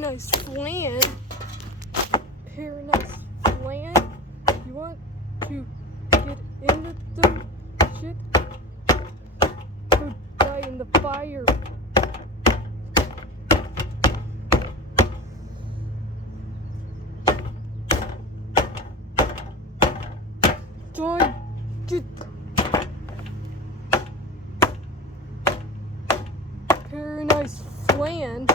nice flan. Paradise flan. You want to get into the shit? Go die in the fire. Die. Get Paradise flan.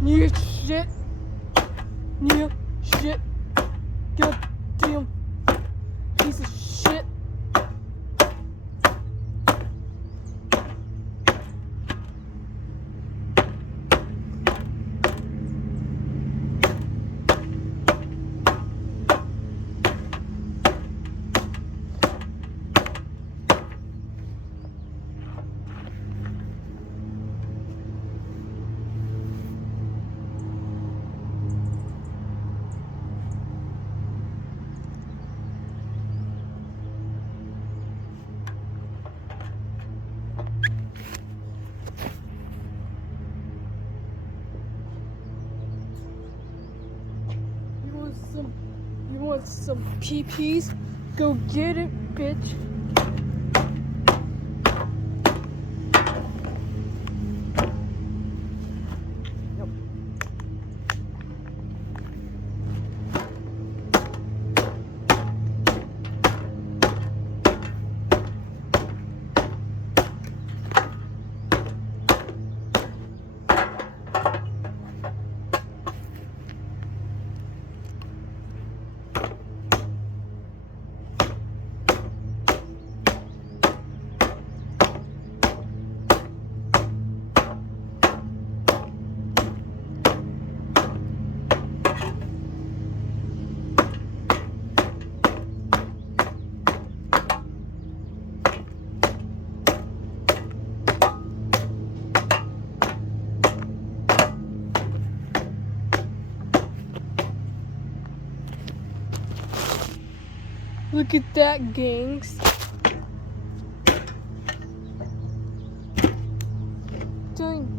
Yeah, shit. Yeah, shit. Goddamn piece of shit. You want some pee-pees? Go get it, bitch. Yep. Look at that, gangs. Dang.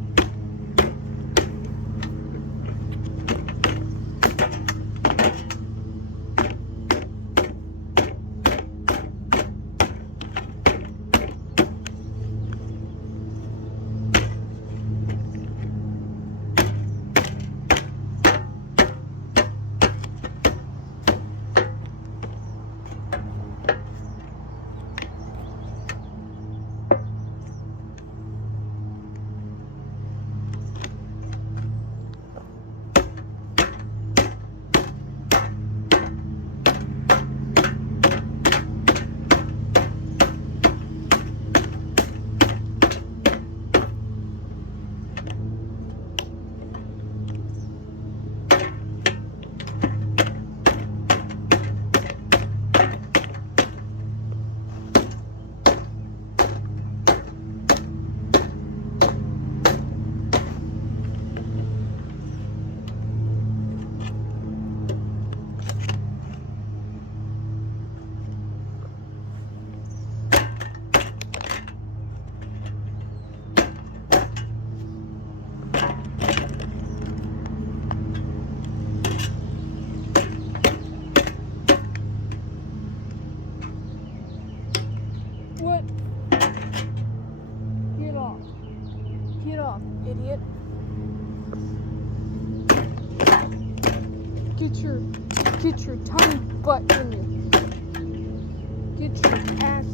What? Get off. Get off, idiot. Get your tiny butt in here. Get your ass